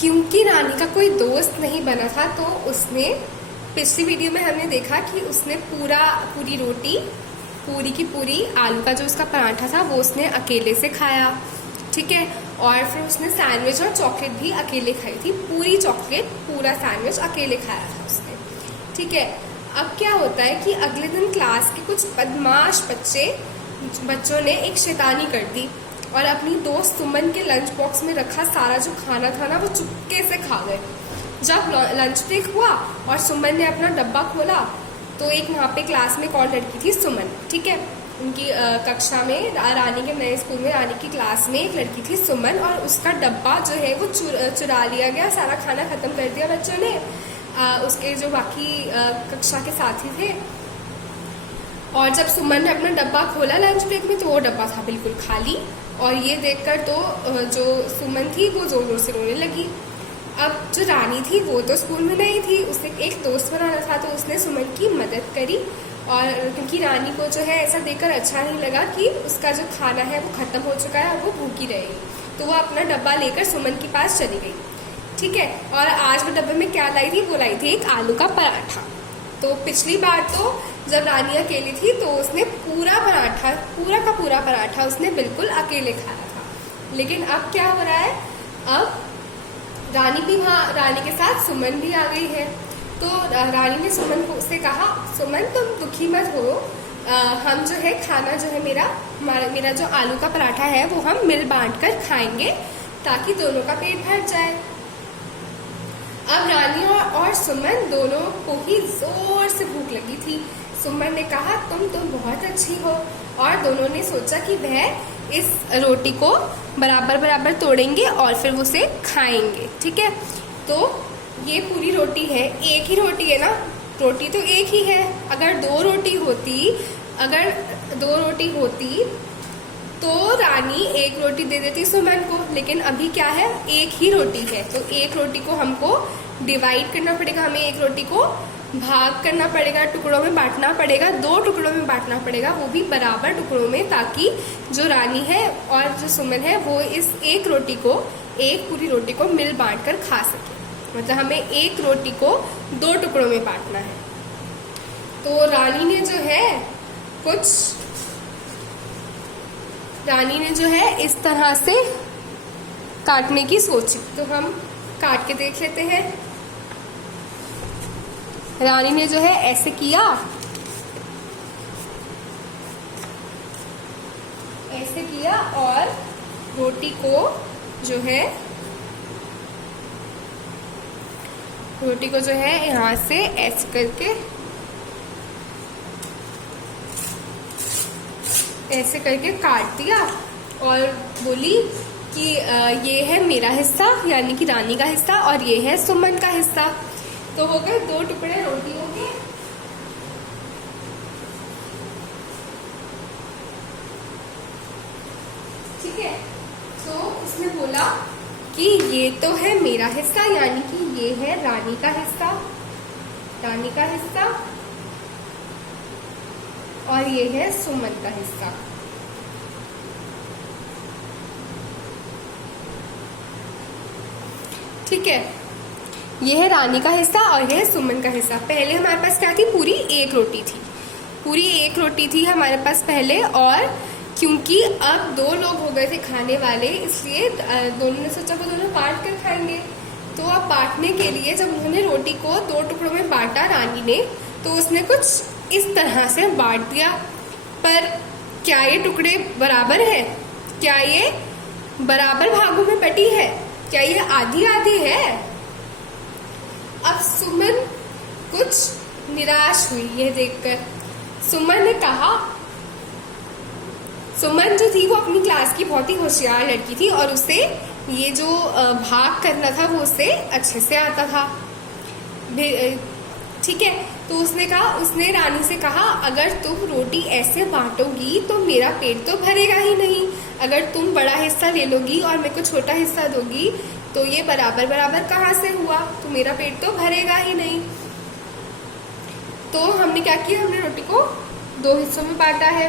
क्योंकि रानी का कोई दोस्त नहीं बना था तो उसने, पिछली वीडियो में हमने देखा कि उसने पूरी रोटी, पूरी की पूरी आलू का जो उसका पराठा था वो उसने अकेले से खाया, ठीक है। और फिर उसने सैंडविच और चॉकलेट भी अकेले खाई थी, पूरी चॉकलेट पूरा सैंडविच अकेले खाया था उसने, ठीक है। अब क्या होता है कि अगले दिन क्लास के कुछ बदमाश बच्चों ने एक शैतानी कर दी और अपनी दोस्त सुमन के लंच बॉक्स में रखा सारा जो खाना था ना वो चुपके से खा गए। जब लंच ब्रेक हुआ और सुमन ने अपना डब्बा खोला तो एक वहाँ पे क्लास में कौन लड़की थी, सुमन, ठीक है। उनकी कक्षा में, रानी के नए स्कूल में रानी की क्लास में एक लड़की थी सुमन, और उसका डब्बा जो है वो चुरा लिया गया, सारा खाना खत्म कर दिया बच्चों ने, उसके जो बाकी कक्षा के साथी थे। और जब सुमन ने अपना डब्बा खोला लंच ब्रेक में तो वो डब्बा था बिल्कुल खाली, और ये देखकर तो जो सुमन थी वो जोर जोर से रोने लगी। अब जो रानी थी वो तो स्कूल में नहीं थी, उसे एक दोस्त बनाना था तो उसने सुमन की मदद करी, और क्योंकि रानी को जो है ऐसा देखकर अच्छा नहीं लगा कि उसका जो खाना है वो खत्म हो चुका है और वो भूखी रहेगी, तो वो अपना डब्बा लेकर सुमन के पास चली गई, ठीक है। और आज वो डब्बे में क्या लाई थी, वो लाई थी एक आलू का पराठा। तो पिछली बार तो जब रानी अकेली थी तो उसने पूरा का पूरा पराठा उसने बिल्कुल अकेले खाया था, लेकिन अब क्या हो रहा है, अब रानी के साथ सुमन भी आ गई है। तो रानी ने सुमन से कहा, सुमन तुम दुखी मत हो, हम जो है खाना जो है मेरा जो आलू का पराठा है वो हम मिल बांट कर खाएंगे ताकि दोनों का पेट भर जाए। अब रानी और सुमन दोनों को ही जोर से भूख लगी थी। सुमन ने कहा तुम तो बहुत अच्छी हो, और दोनों ने सोचा कि वह इस रोटी को बराबर तोड़ेंगे और फिर उसे खाएंगे, ठीक है। तो ये पूरी रोटी है, एक ही रोटी है ना, रोटी तो एक ही है। अगर दो रोटी होती तो रानी एक रोटी दे देती सुमन को, लेकिन अभी क्या है, एक ही रोटी है, तो एक रोटी को हमको डिवाइड करना पड़ेगा, हमें एक रोटी को भाग करना पड़ेगा, टुकड़ों में बांटना पड़ेगा, 2 टुकड़ों में बांटना पड़ेगा, वो भी बराबर टुकड़ों में, ताकि जो रानी है और जो सुमन है वो इस एक पूरी रोटी को मिल बांट कर खा सके। मतलब हमें एक रोटी को 2 टुकड़ों में बांटना है। तो रानी ने जो है इस तरह से काटने की सोची, तो हम काट के देख लेते हैं। रानी ने जो है ऐसे किया, और रोटी को जो है यहाँ से ऐसे करके काट दिया, और बोली कि ये है मेरा हिस्सा यानी कि रानी का हिस्सा, और ये है सुमन का हिस्सा। तो हो गए 2 टुकड़े रोटियों के। ठीक है, तो उसने बोला कि ये तो है मेरा हिस्सा, यानी कि ये है रानी का हिस्सा, और ये है सुमन का हिस्सा। ठीक है, ये है रानी का हिस्सा और ये है सुमन का हिस्सा। पहले हमारे पास क्या थी, पूरी एक रोटी थी हमारे पास पहले, और क्योंकि अब 2 लोग हो गए थे खाने वाले, इसलिए दोनों ने सोचा वो दोनों बांट कर खाएंगे। तो अब बांटने के लिए जब उन्होंने रोटी को 2 टुकड़ों में बांटा रानी ने, तो उसने कुछ इस तरह से बांट दिया। पर क्या ये टुकड़े बराबर है? क्या ये बराबर भागों में बटी है? क्या ये आधी आधी है? अब सुमन कुछ निराश हुई ये देखकर। सुमन ने कहा, सुमन जो थी वो अपनी क्लास की बहुत ही होशियार लड़की थी, और उसे ये जो भाग करना था वो उसे अच्छे से आता था। ठीक है, तो उसने रानी से कहा, अगर तुम रोटी ऐसे बांटोगी तो मेरा पेट तो भरेगा ही नहीं। अगर तुम बड़ा हिस्सा ले लोगी और मेरे को छोटा हिस्सा दोगी तो ये बराबर बराबर कहाँ से हुआ, तो मेरा पेट तो भरेगा ही नहीं। तो हमने क्या किया, हमने रोटी को 2 हिस्सों में बांटा है।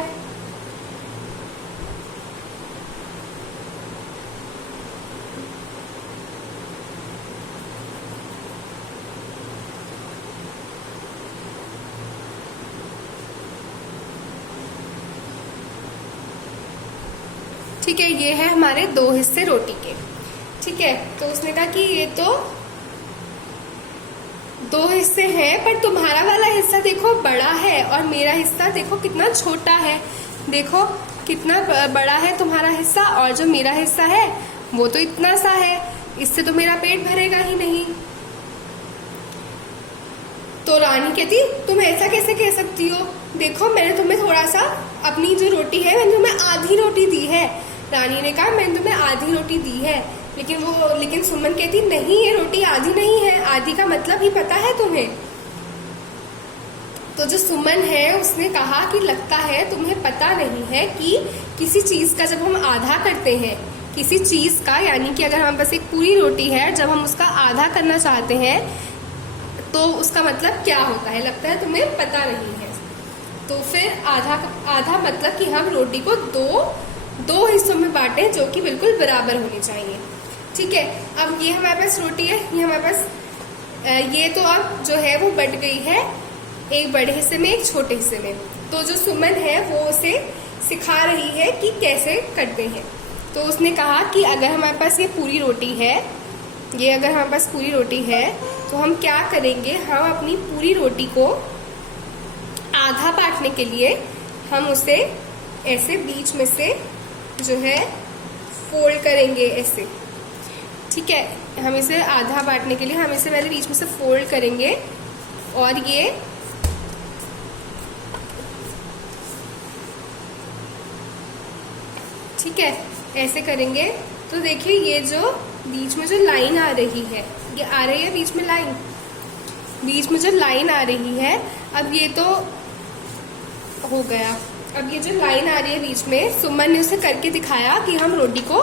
ठीक है, ये है हमारे 2 हिस्से रोटी के। ठीक है, तो उसने कहा कि ये तो 2 हिस्से हैं, पर तुम्हारा वाला हिस्सा देखो बड़ा है और मेरा हिस्सा देखो कितना छोटा है। देखो कितना बड़ा है तुम्हारा हिस्सा और जो मेरा हिस्सा है वो तो इतना सा है, इससे तो मेरा पेट भरेगा ही नहीं। तो रानी कहती तुम ऐसा कैसे कह सकती हो, देखो मैंने तुम्हें थोड़ा सा अपनी जो रोटी है मैंने तुम्हें आधी रोटी दी है। रानी ने कहा मैंने तुम्हें आधी रोटी दी है, लेकिन सुमन कहती नहीं ये रोटी आधी नहीं है, आधी का मतलब ही पता है तुम्हें। तो जो सुमन है उसने कहा कि लगता है तुम्हें पता नहीं है कि किसी चीज का जब हम आधा करते हैं, किसी चीज का, यानी कि अगर हमारे पास एक पूरी रोटी है जब हम उसका आधा करना चाहते हैं तो उसका मतलब क्या होता है, लगता है तुम्हें पता नहीं है। तो फिर आधा मतलब कि हम रोटी को दो हिस्सों में बांटे जो कि बिल्कुल बराबर होनी चाहिए। ठीक है, अब ये हमारे पास रोटी है, ये हमारे पास ये तो अब जो है वो बट गई है एक बड़े हिस्से में एक छोटे हिस्से में। तो जो सुमन है वो उसे सिखा रही है कि कैसे करते हैं। तो उसने कहा कि अगर हमारे पास ये पूरी रोटी है, ये अगर हमारे पास पूरी रोटी है तो हम क्या करेंगे, हम अपनी पूरी रोटी को आधा बांटने के लिए हम उसे ऐसे बीच में से जो है फोल्ड करेंगे ऐसे। ठीक है, हम इसे आधा बांटने के लिए हम इसे पहले बीच में से फोल्ड करेंगे और ये ठीक है ऐसे करेंगे। तो देखिए ये जो बीच में जो लाइन आ रही है, ये आ रही है बीच में लाइन, बीच में जो लाइन आ रही है, अब ये तो हो गया। अब ये जो लाइन आ रही है बीच में, सुमन ने उसे करके दिखाया कि हम रोटी को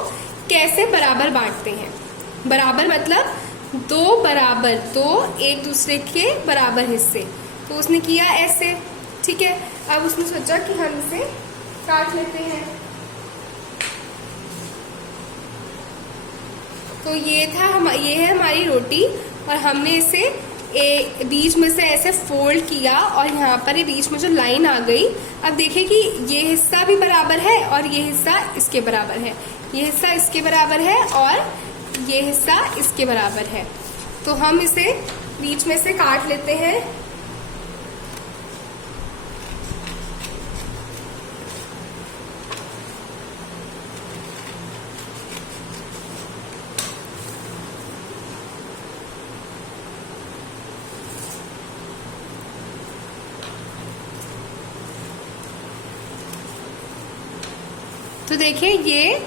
कैसे बराबर बांटते हैं। बराबर मतलब दो एक दूसरे के बराबर हिस्से। तो उसने किया ऐसे। ठीक है, अब उसने सोचा कि हम इसे काट लेते हैं। तो ये है हमारी रोटी और हमने इसे बीच में से ऐसे फोल्ड किया और यहाँ पर ये बीच में जो लाइन आ गई। अब देखिए कि ये हिस्सा भी बराबर है और ये हिस्सा इसके बराबर है, ये हिस्सा इसके बराबर है और ये हिस्सा इसके बराबर है। तो हम इसे बीच में से काट लेते हैं। तो देखिए ये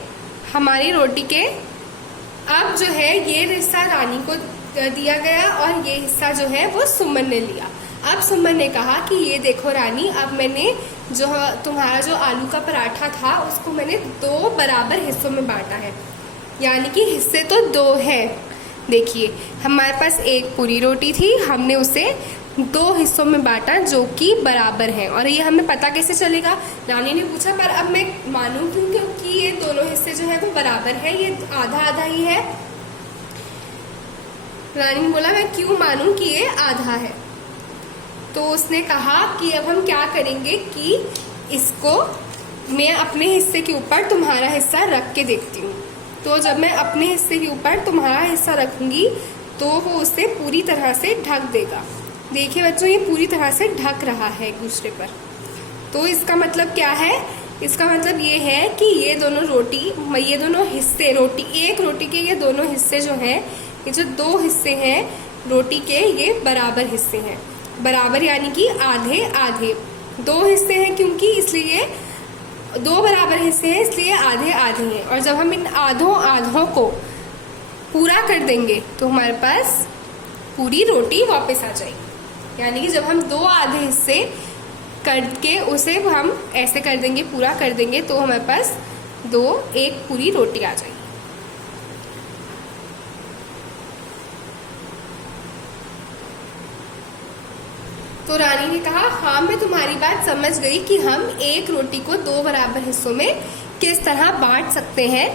हमारी रोटी के अब जो है ये हिस्सा रानी को दिया गया और ये हिस्सा जो है वो सुमन ने लिया। अब सुमन ने कहा कि ये देखो रानी, अब मैंने जो तुम्हारा जो आलू का पराठा था उसको मैंने 2 बराबर हिस्सों में बांटा है, यानी कि हिस्से तो 2 हैं। देखिए हमारे पास एक पूरी रोटी थी, हमने उसे 2 हिस्सों में बांटा जो कि बराबर है। और ये हमें पता कैसे चलेगा, रानी ने पूछा पर अब मैं मानूं क्यों क्योंकि ये दोनों हिस्से जो है वो बराबर है, ये आधा आधा ही है। रानी ने बोला मैं क्यों मानूं कि ये आधा है। तो उसने कहा कि अब हम क्या करेंगे कि इसको मैं अपने हिस्से के ऊपर तुम्हारा हिस्सा रख के देखती हूँ। तो जब मैं अपने हिस्से के ऊपर तुम्हारा हिस्सा रखूंगी तो वो उसे पूरी तरह से ढक देगा। देखिए बच्चों ये पूरी तरह से ढक रहा है एक दूसरे पर। तो इसका मतलब क्या है, इसका मतलब ये है कि ये दोनों हिस्से रोटी, एक रोटी के ये दोनों हिस्से जो हैं, ये जो 2 हिस्से हैं रोटी के, ये बराबर हिस्से हैं। बराबर यानी कि आधे आधे। 2 हिस्से हैं क्योंकि इसलिए 2 बराबर हिस्से हैं इसलिए आधे आधे हैं। और जब हम इन आधों को पूरा कर देंगे तो हमारे पास पूरी रोटी वापस आ जाएगी। यानी कि जब हम 2 आधे हिस्से करके उसे हम ऐसे कर देंगे, पूरा कर देंगे, तो हमारे पास 1 पूरी रोटी आ जाएगी। तो रानी ने कहा हाँ मैं तुम्हारी बात समझ गई कि हम एक रोटी को 2 बराबर हिस्सों में किस तरह बांट सकते हैं।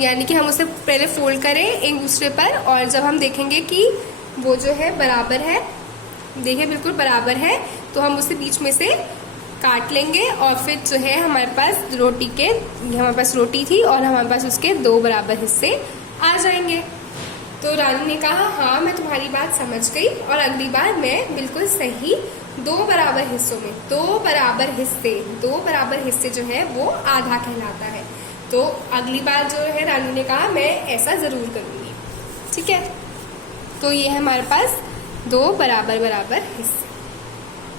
यानी कि हम उसे पहले फोल्ड करें एक दूसरे पर और जब हम देखेंगे कि वो जो है बराबर है, देखिए बिल्कुल बराबर है, तो हम उसे बीच में से काट लेंगे और फिर जो है हमारे पास रोटी थी और हमारे पास उसके 2 बराबर हिस्से आ जाएंगे। तो रानू ने कहा हाँ मैं तुम्हारी बात समझ गई और अगली बार मैं बिल्कुल सही 2 बराबर हिस्सों में 2 बराबर हिस्से जो है वो आधा कहलाता है। तो अगली बार जो है रानू ने कहा मैं ऐसा जरूर करूंगी। ठीक है, तो ये है हमारे पास 2 बराबर हिस्से।